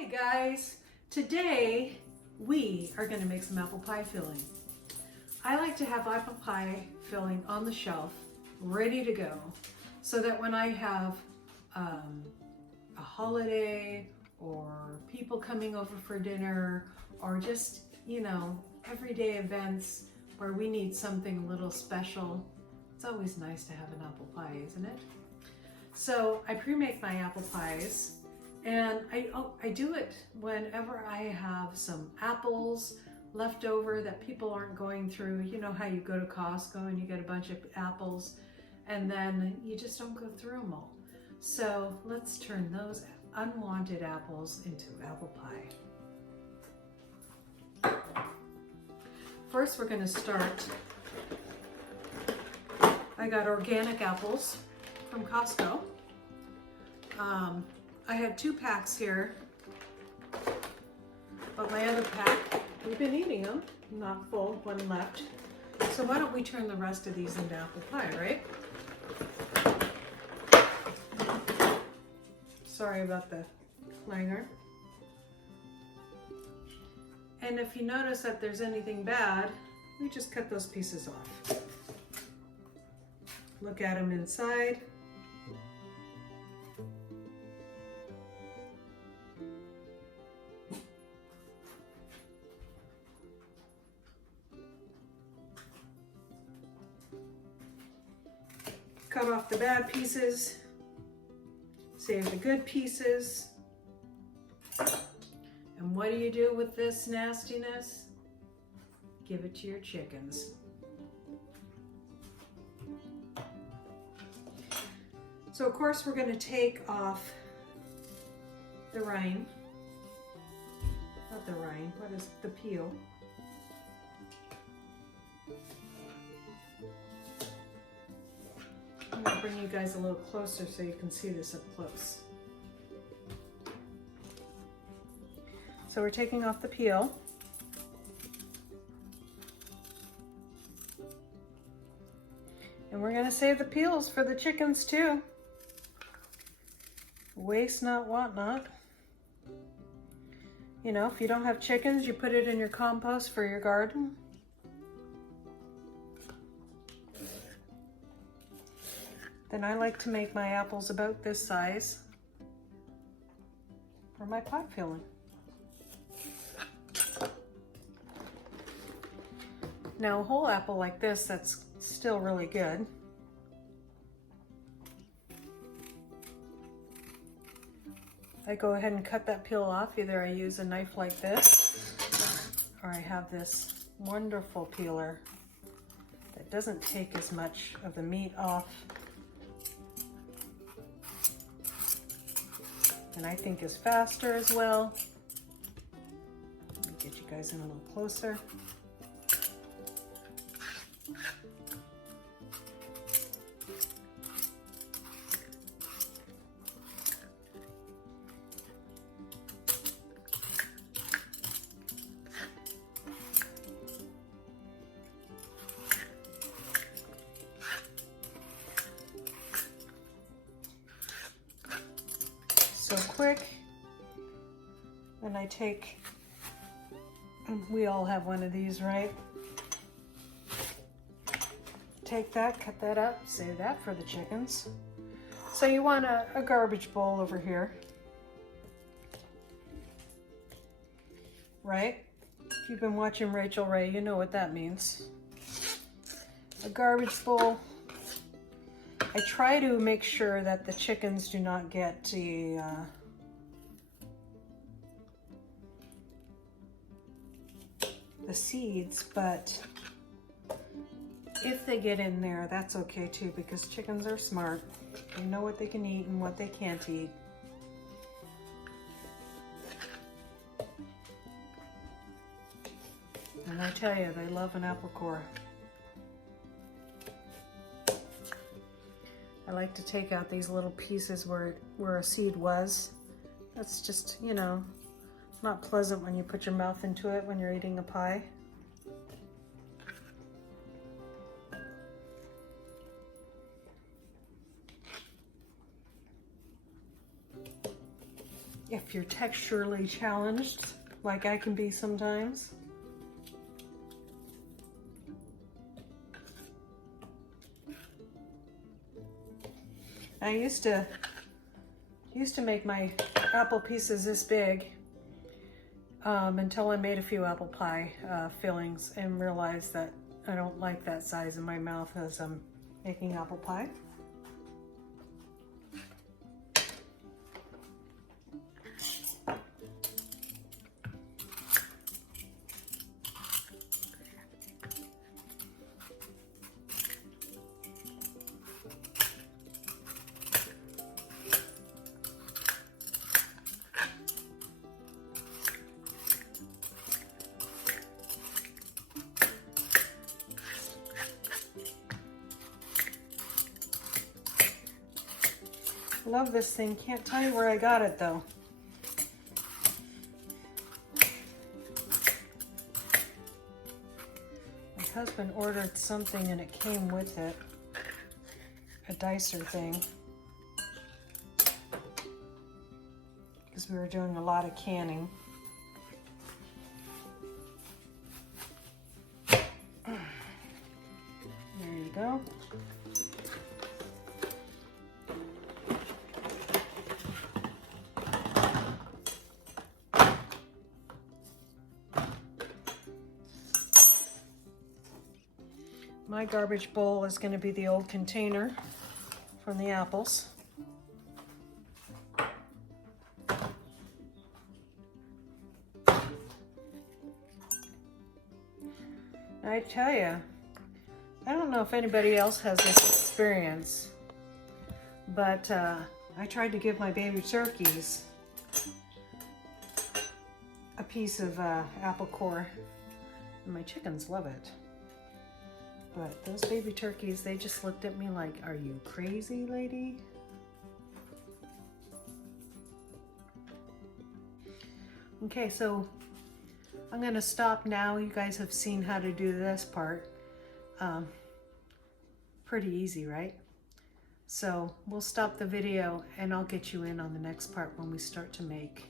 Hey guys, today we are going to make some apple pie filling. I like to have apple pie filling on the shelf ready to go so that when I have a holiday or people coming over for dinner or just, everyday events where we need something a little special, it's always nice to have an apple pie, isn't it? So I pre-make my apple pies. And I do it whenever I have some apples left over that people aren't going through. You know how you go to Costco and you get a bunch of apples and then you just don't go through them all. So let's turn those unwanted apples into apple pie. First we're going to start. I got organic apples from Costco. I had 2 packs here, but my other pack, we've been eating them, not full, 1 left. So why don't we turn the rest of these into apple pie, right? Sorry about the clanger. And if you notice that there's anything bad, we just cut those pieces off. Look at them inside. Cut off the bad pieces, save the good pieces. And what do you do with this nastiness? Give it to your chickens. So of course we're going to take off the rind, not the rind, what is the peel. I'm going to bring you guys a little closer so you can see this up close. So we're taking off the peel. And we're going to save the peels for the chickens too. Waste not, want not. You know, if you don't have chickens, you put it in your compost for your garden. Then I like to make my apples about this size for my pie filling. Now a whole apple like this, that's still really good. I go ahead and cut that peel off. Either I use a knife like this, or I have this wonderful peeler that doesn't take as much of the meat off. And I think is faster as well. Let me get you guys in a little closer. So quick. And I take, we all have one of these, right? Take that, cut that up, save that for the chickens. So you want a garbage bowl over here, right? If you've been watching Rachel Ray, you know what that means. A garbage bowl. I try to make sure that the chickens do not get the seeds, but if they get in there, that's okay too, because chickens are smart. They know what they can eat and what they can't eat. And I tell you, they love an apple core. I like to take out these little pieces where a seed was. That's just, not pleasant when you put your mouth into it when you're eating a pie. if you're texturally challenged, like I can be sometimes. I used to make my apple pieces this big until I made a few apple pie fillings and realized that I don't like that size in my mouth as I'm making apple pie. Love this thing. Can't tell you where I got it though. My husband ordered something and it came with it. A dicer thing. Because we were doing a lot of canning. There you go. My garbage bowl is going to be the old container from the apples. I tell you, I don't know if anybody else has this experience, but I tried to give my baby turkeys a piece of apple core, and my chickens love it. But those baby turkeys, they just looked at me like, are you crazy, lady? Okay, so I'm gonna stop now. You guys have seen how to do this part. Pretty easy, right? So we'll stop the video and I'll get you in on the next part when we start to make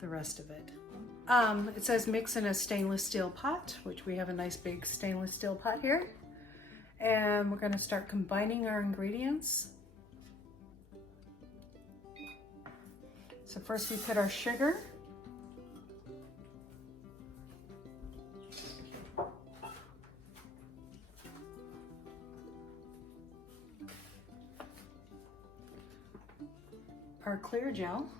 the rest of it. It says mix in a stainless steel pot, which we have a nice big stainless steel pot here. And we're going to start combining our ingredients. So first we put our sugar. Our clear gel.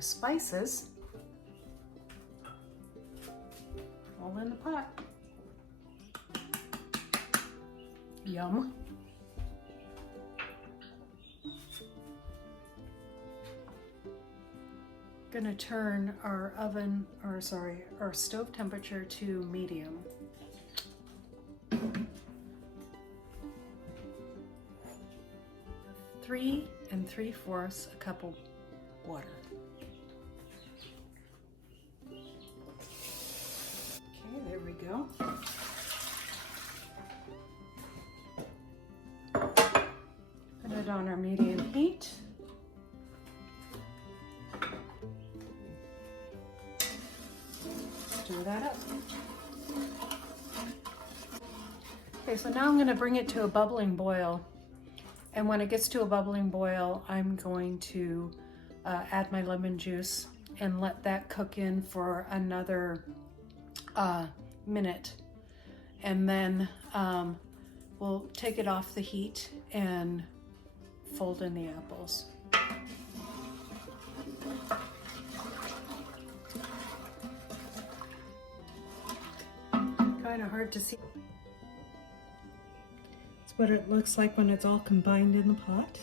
Spices all in the pot. Yum. Gonna turn our our stove temperature to medium. 3 3/4 cup of water. There we go. Put it on our medium heat. Stir that up. Okay, so now I'm going to bring it to a bubbling boil. And when it gets to a bubbling boil, I'm going to add my lemon juice and let that cook in for another minute, and then we'll take it off the heat and fold in the apples. Kind of hard to see. It's what it looks like when it's all combined in the pot.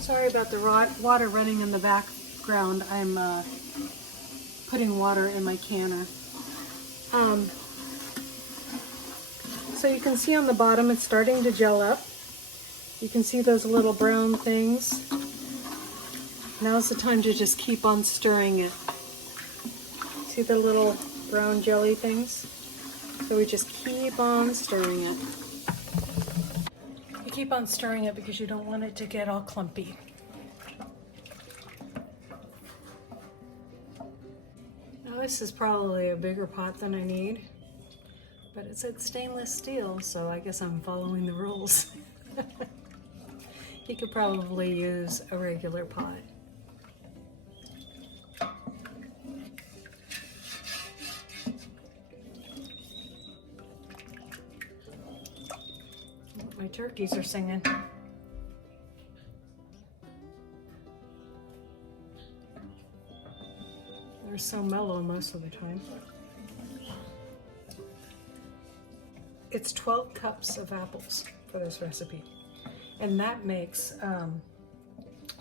Sorry about the water running in the background. I'm putting water in my canner. So you can see on the bottom it's starting to gel up. You can see those little brown things. Now's the time to just keep on stirring it See the little brown jelly things? So we just keep on stirring it. You keep on stirring it because you don't want it to get all clumpy. Now this is probably a bigger pot than I need, but it said stainless steel, so I guess I'm following the rules. You could probably use a regular pot. My turkeys are singing. They're so mellow most of the time. It's 12 cups of apples for this recipe. And that makes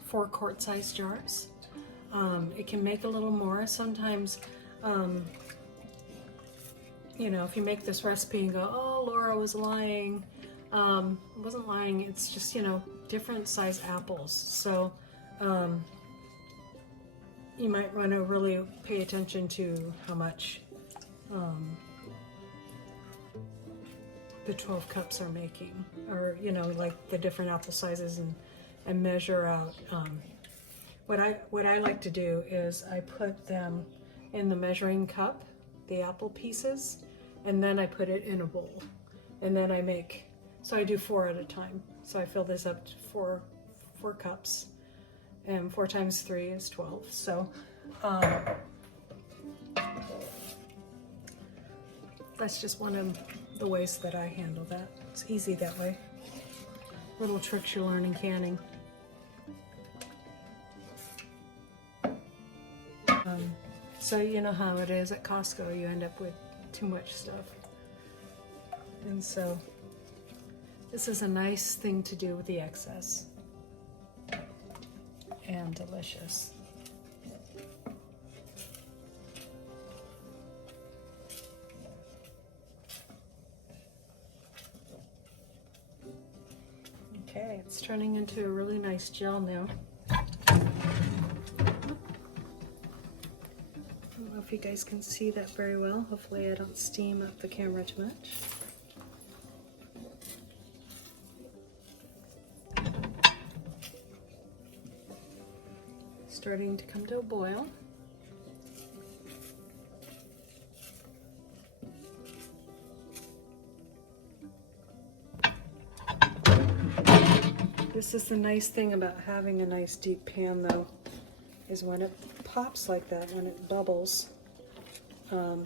4 quart-sized jars. It can make a little more. Sometimes, you know, if you make this recipe and go, oh, Laura was lying. I wasn't lying. It's just, you know, different size apples. So you might want to really pay attention to how much the 12 cups are making, or, you know, like the different apple sizes, and measure out. What I like to do is I put them in the measuring cup, the apple pieces, and then I put it in a bowl, and then I make, so I do 4 at a time. So I fill this up to four cups, and 4 times 3 is 12. So that's just one of the ways that I handle that. It's easy that way. Little tricks you learn in canning. So you know how it is at Costco, you end up with too much stuff. And so this is a nice thing to do with the excess. And delicious. Okay, it's turning into a really nice gel now. I don't know if you guys can see that very well. Hopefully I don't steam up the camera too much. Starting to come to a boil. This is the nice thing about having a nice deep pan, though, is when it pops like that, when it bubbles, you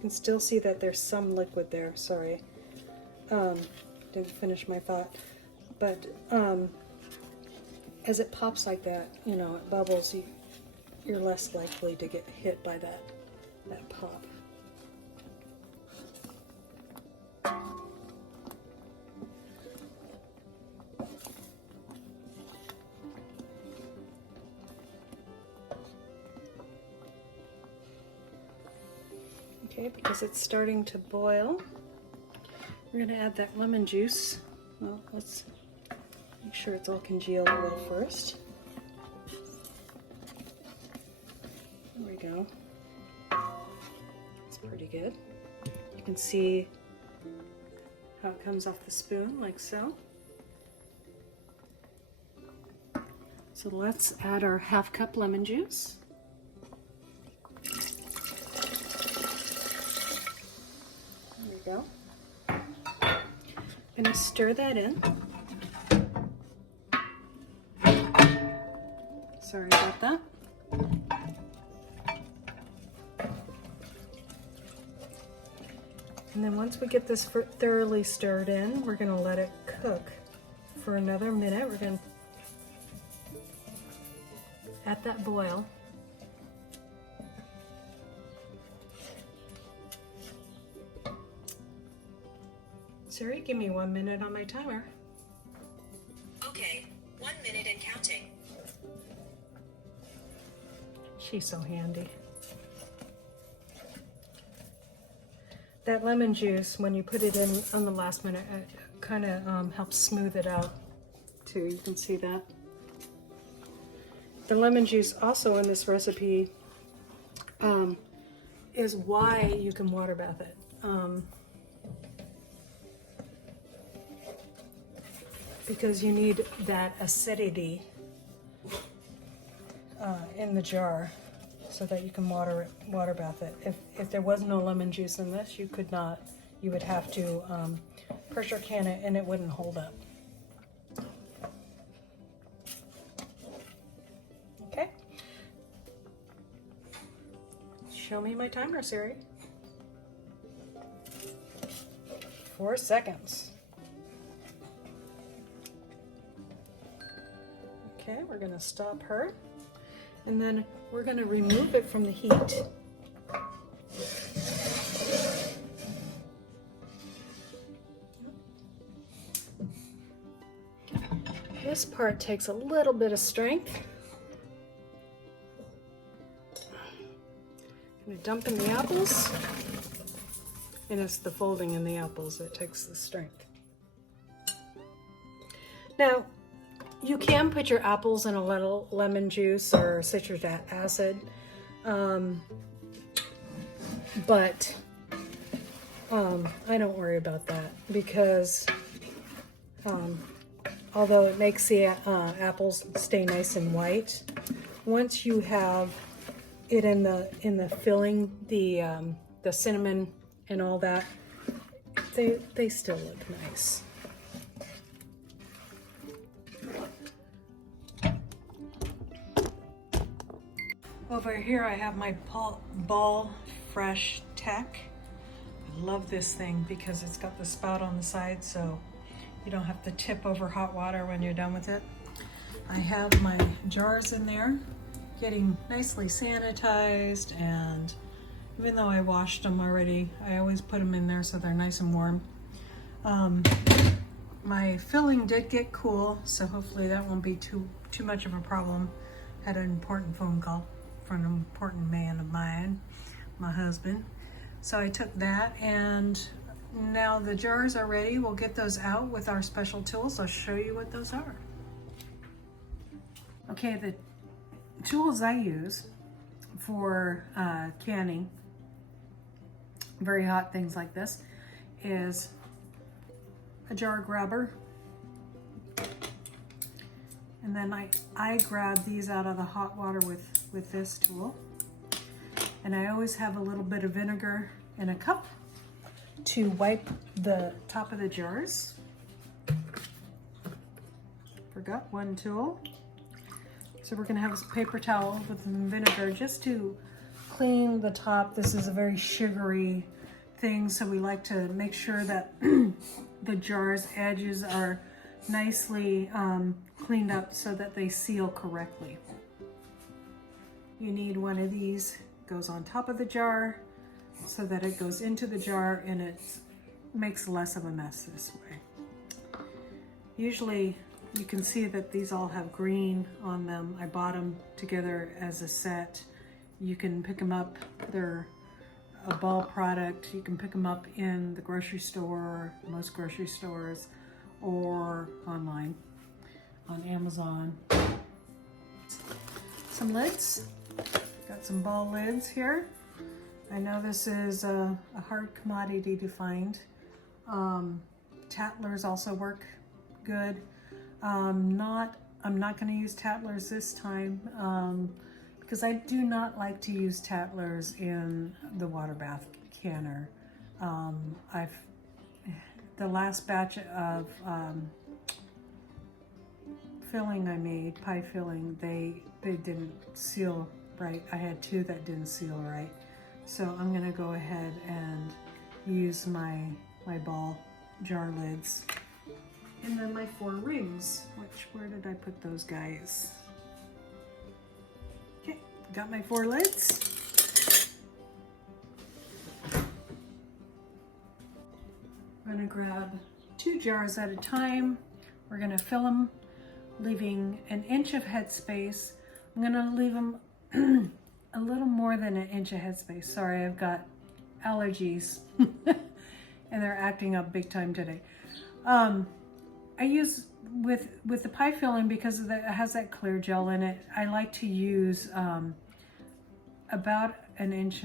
can still see that there's some liquid there. Sorry, didn't finish my thought. But as it pops like that, you know, it bubbles, you're less likely to get hit by that pop. Okay, because it's starting to boil, we're going to add that lemon juice. Well, let's make sure it's all congealed a little first. There we go. It's pretty good. You can see how it comes off the spoon, like so. So let's add our 1/2 cup lemon juice. Go. I'm going to stir that in. Sorry about that. And then once we get this thoroughly stirred in, we're going to let it cook for another minute. We're going to at that boil. Siri, give me 1 minute on my timer. Okay, 1 minute and counting. She's so handy. That lemon juice, when you put it in on the last minute, it kind of helps smooth it out too. You can see that. The lemon juice also in this recipe is why you can water bath it. Because you need that acidity in the jar so that you can water bath it. If there was no lemon juice in this, you could not. You would have to pressure can it and it wouldn't hold up. Okay. Show me my timer, Siri. 4 seconds. Okay, we're gonna stop her. And then we're gonna remove it from the heat. This part takes a little bit of strength. I'm gonna dump in the apples. And it's the folding in the apples that takes the strength. Now, you can put your apples in a little lemon juice or citric acid, but I don't worry about that because although it makes the apples stay nice and white, once you have it in the filling, the cinnamon and all that, they still look nice. Over here I have my Ball Fresh Tech. I love this thing because it's got the spout on the side so you don't have to tip over hot water when you're done with it. I have my jars in there getting nicely sanitized, and even though I washed them already, I always put them in there so they're nice and warm. My filling did get cool, so hopefully that won't be too much of a problem. Had an important phone call from an important man of mine, my husband. So I took that, and now the jars are ready. We'll get those out with our special tools. I'll show you what those are. Okay, the tools I use for canning very hot things like this is a jar grabber, and then I grab these out of the hot water with this tool, and I always have a little bit of vinegar in a cup to wipe the top of the jars. Forgot one tool. So we're gonna have a paper towel with vinegar just to clean the top. This is a very sugary thing, so we like to make sure that the jar's edges are nicely cleaned up so that they seal correctly. You need one of these, goes on top of the jar so that it goes into the jar and it makes less of a mess this way. Usually you can see that these all have green on them. I bought them together as a set. You can pick them up. They're a Ball product. You can pick them up in the grocery store, most grocery stores, or online on Amazon. Some lids. Got some Ball lids here. I know this is a hard commodity to find. Tattlers also work good. I'm not going to use tattlers this time because I do not like to use tattlers in the water bath canner. The last batch of filling I made, pie filling, they didn't seal right. I had 2 that didn't seal right. So I'm going to go ahead and use my Ball jar lids. And then my 4 rings, where did I put those guys? Okay, got my 4 lids. I'm gonna grab 2 jars at a time. We're gonna fill them, leaving an inch of headspace. I'm gonna leave them a little more than an inch of headspace. Sorry, I've got allergies and they're acting up big time today. I use with the pie filling, because it has that clear gel in it, I like to use about 1.5 inches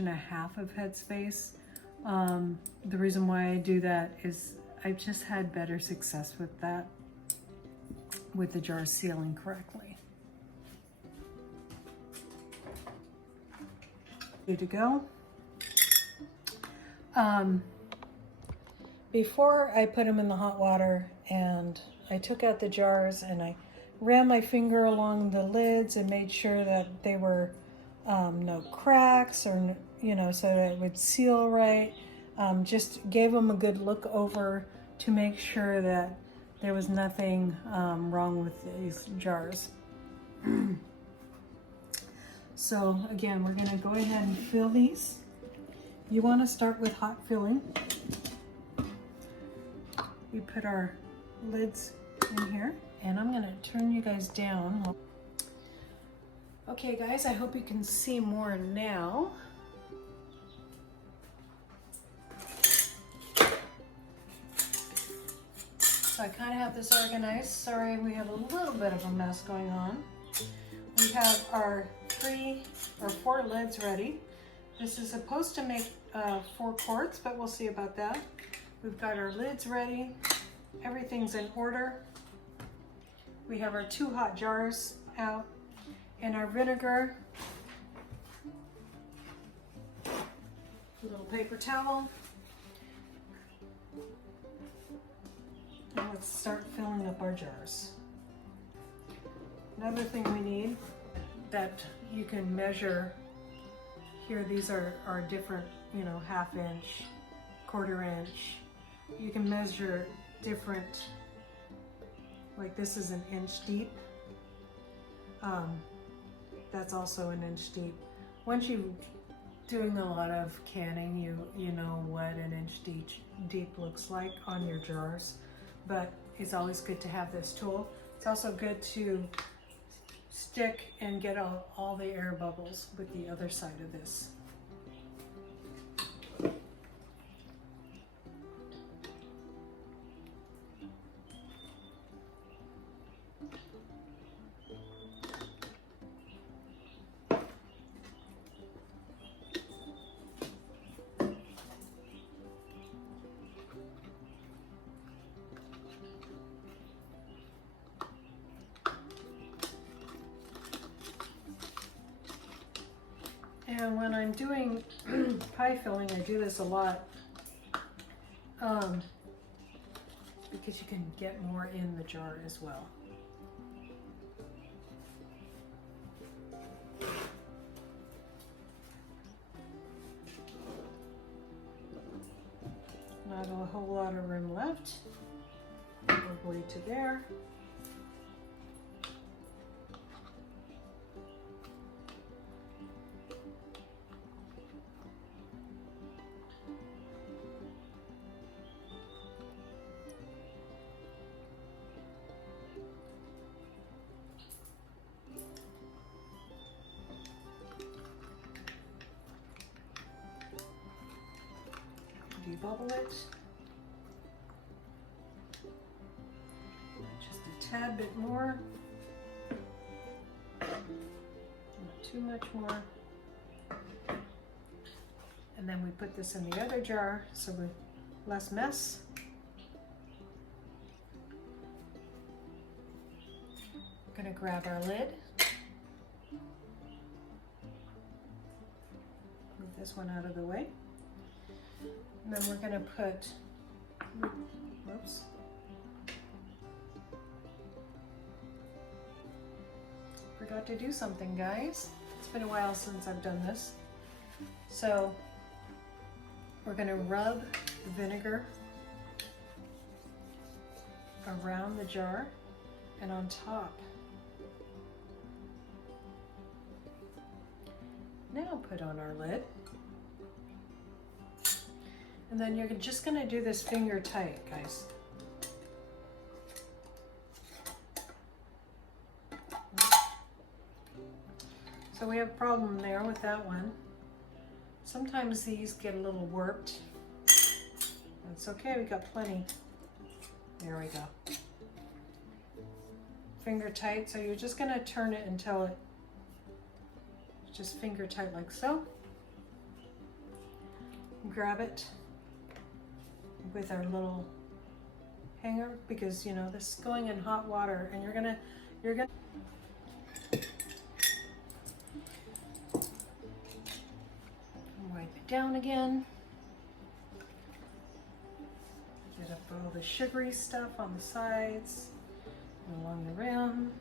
of headspace. The reason why I do that is I've just had better success with that, with the jar sealing correctly. Good to go. Before I put them in the hot water, and I took out the jars and I ran my finger along the lids and made sure that they were no cracks, or so that it would seal right. Just gave them a good look over to make sure that there was nothing wrong with these jars. So again, we're gonna go ahead and fill these. You wanna start with hot filling. We put our lids in here, and I'm gonna turn you guys down. Okay guys, I hope you can see more now. So I kind of have this organized. Sorry, we have a little bit of a mess going on. We have our 3 or 4 lids ready. This is supposed to make 4 quarts, but we'll see about that. We've got our lids ready. Everything's in order. We have our 2 hot jars out, and our vinegar. A little paper towel. And let's start filling up our jars. Another thing we need that you can measure here, these are different, 1/2 inch, 1/4 inch. You can measure different, like this is 1 inch deep. That's also 1 inch deep. Once you're doing a lot of canning, you know what 1 inch deep looks like on your jars. But it's always good to have this tool. It's also good to stick and get all the air bubbles with the other side of this. And when I'm doing pie filling, I do this a lot because you can get more in the jar as well. Not a whole lot of room left. Probably to there. Debubble it. Just a tad bit more. Not too much more. And then we put this in the other jar so we less mess. We're going to grab our lid. Move this one out of the way. And then we're going to put, whoops. Forgot to do something, guys. It's been a while since I've done this. So we're going to rub the vinegar around the jar and on top. Now put on our lid. And then you're just going to do this finger tight, guys. So we have a problem there with that one. Sometimes these get a little warped. That's okay, we got plenty. There we go. Finger tight, so you're just going to turn it until it just finger tight like so. Grab it with our little hanger, because you know this is going in hot water, and you're gonna wipe it down again. Get up all the sugary stuff on the sides and along the rim.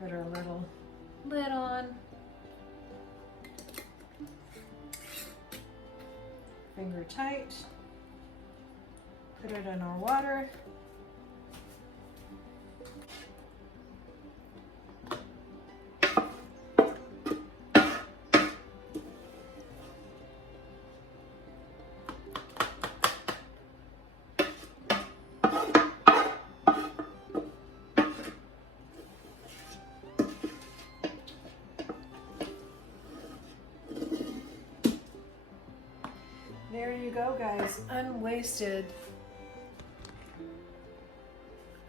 Put our little lid on. Finger tight. Put it in our water. There you go, guys.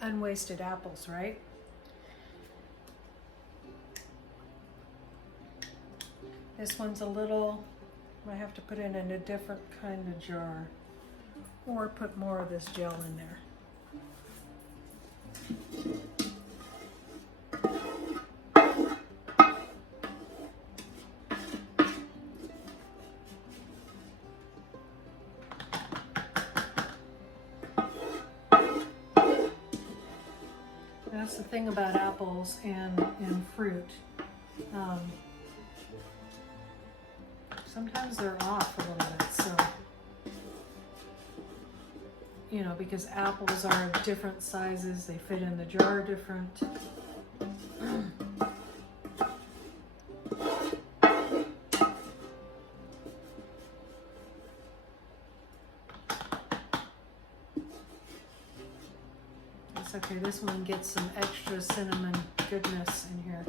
Unwasted apples, right? This one's a little, I have to put it in a different kind of jar, or put more of this gel in there. That's the thing about apples and fruit. Sometimes they're off a little bit, so, you know, because apples are different sizes, they fit in the jar different. It's okay, this one gets some extra cinnamon goodness in here.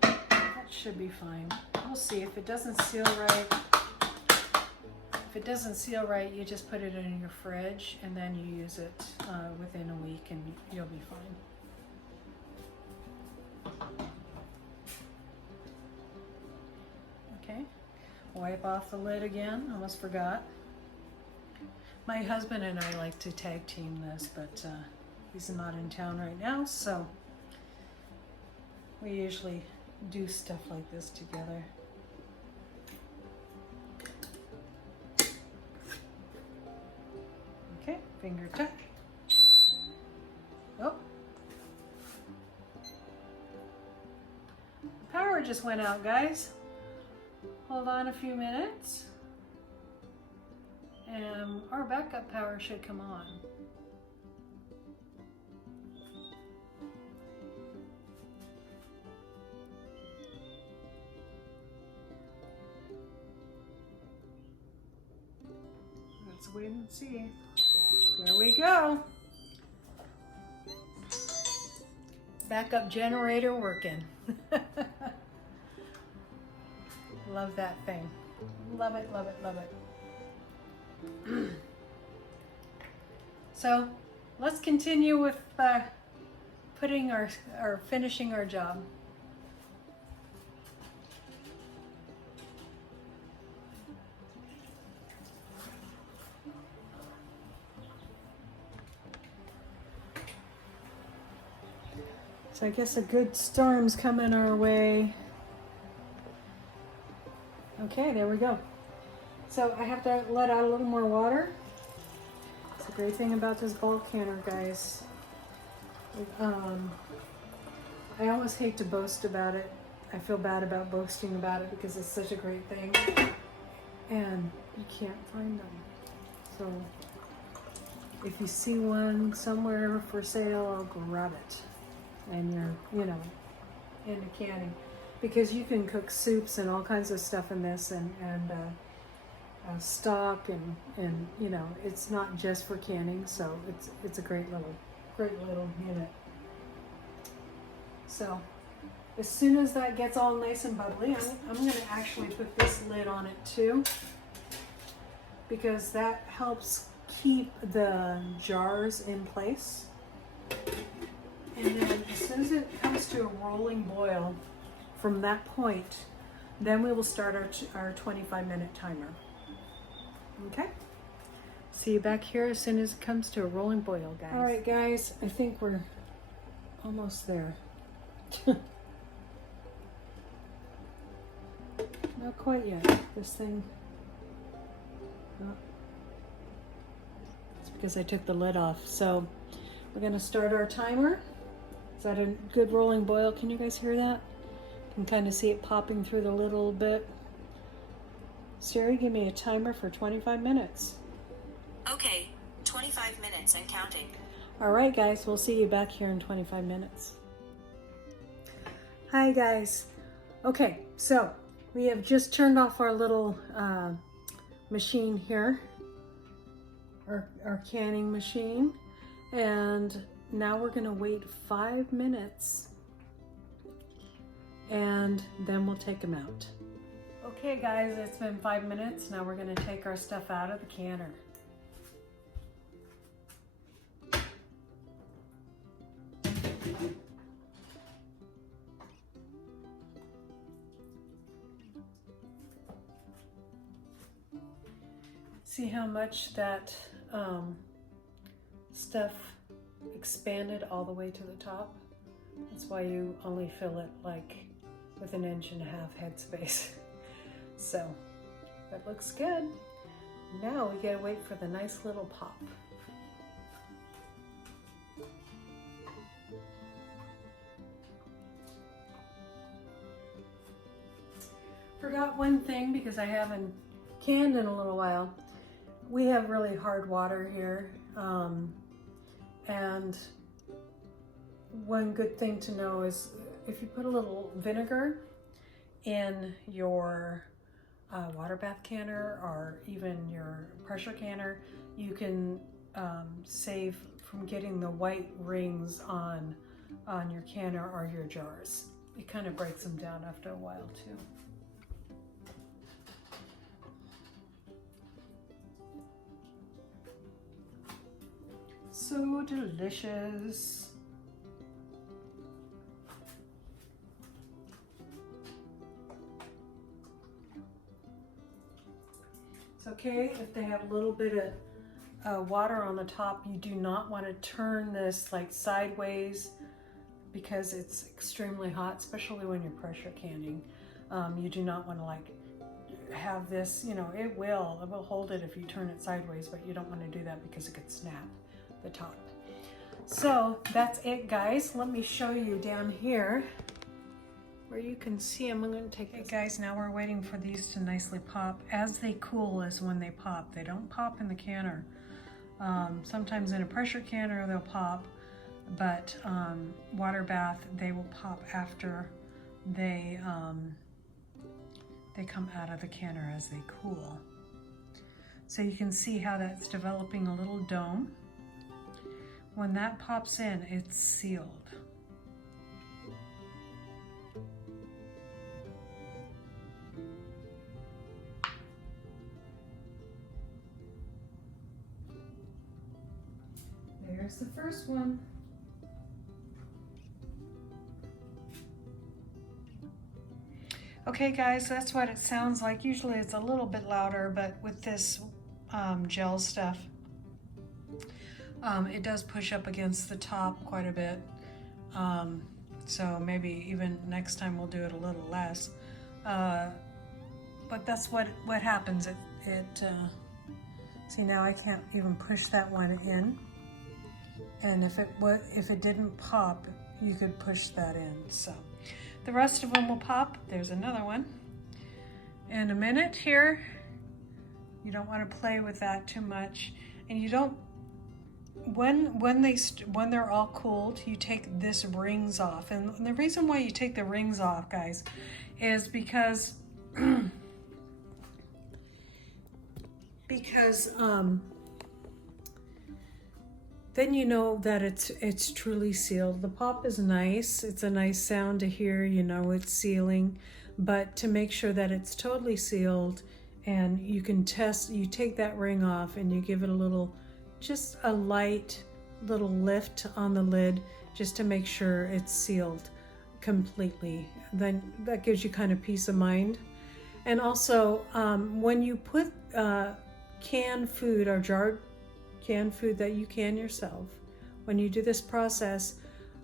That should be fine. We'll see. If it doesn't seal right, you just put it in your fridge and then you use it within a week and you'll be fine. Okay, wipe off the lid again, almost forgot. My husband and I like to tag team this, but he's not in town right now, so we usually do stuff like this together. Okay, finger touch. Oh. The power just went out, guys. Hold on a few minutes. And our backup power should come on. Let's wait and see. There we go. Backup generator working. Love that thing. Love it, love it, love it. So let's continue with finishing our job. So I guess a good storm's coming our way. Okay, there we go. So I have to let out a little more water. It's a great thing about this bulk canner, guys. I almost hate to boast about it. I feel bad about boasting about it because it's such a great thing. And you can't find them. So if you see one somewhere for sale, grab it. And you're, into canning. Because you can cook soups and all kinds of stuff in this, and stock, and it's not just for canning, so it's a great little unit. So as soon as that gets all nice and bubbly, I'm going to actually put this lid on it too, because that helps keep the jars in place. And then as soon as it comes to a rolling boil, from that point, then we will start our 25-minute timer. Okay? See you back here as soon as it comes to a rolling boil, guys. All right, guys, I think we're almost there. Not quite yet. This thing, it's because I took the lid off. So we're gonna start our timer. Is that a good rolling boil? Can you guys hear that? You can kind of see it popping through the lid a little bit. Siri, give me a timer for 25 minutes. Okay, 25 minutes and counting. All right, guys, we'll see you back here in 25 minutes. Hi, guys. Okay, so we have just turned off our little machine here, our canning machine, and now we're gonna wait 5 minutes and then we'll take them out. Okay, guys, it's been 5 minutes. Now we're gonna take our stuff out of the canner. See how much that stuff expanded all the way to the top? That's why you only fill it like with 1.5 inches headspace. So, that looks good. Now we gotta wait for the nice little pop. Forgot one thing because I haven't canned in a little while. We have really hard water here, and one good thing to know is if you put a little vinegar in your water bath canner or even your pressure canner, you can save from getting the white rings on your canner or your jars. It kind of breaks them down after a while too. So delicious. It's okay if they have a little bit of water on the top. You do not want to turn this like sideways because it's extremely hot, especially when you're pressure canning. You do not want to like have this, you know, it will hold it if you turn it sideways, but you don't want to do that because it could snap the top. So that's it, guys. Let me show you down here where you can see them. I'm going to take it. Guys, now we're waiting for these to nicely pop. As they cool is when they pop. They don't pop in the canner. Sometimes in a pressure canner they'll pop, but water bath, they will pop after they come out of the canner as they cool. So you can see how that's developing a little dome. When that pops in, it's sealed. There's the first one. Okay, guys, that's what it sounds like. Usually it's a little bit louder, but with this gel stuff, it does push up against the top quite a bit. So maybe even next time we'll do it a little less. But that's what happens. See, now I can't even push that one in. And if it didn't pop, you could push that in. So the rest of them will pop. There's another one. In a minute here. You don't want to play with that too much, and you don't. When they're all cooled, you take this rings off, and the reason why you take the rings off, guys, is because then you know that it's truly sealed. The pop is nice. It's a nice sound to hear. You know it's sealing, but to make sure that it's totally sealed, and you can test. You take that ring off and you give it a little. Just a light little lift on the lid, just to make sure it's sealed completely. Then that gives you kind of peace of mind. And also, when you put canned food or jarred canned food that you can yourself, when you do this process,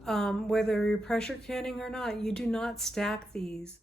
whether you're pressure canning or not, you do not stack these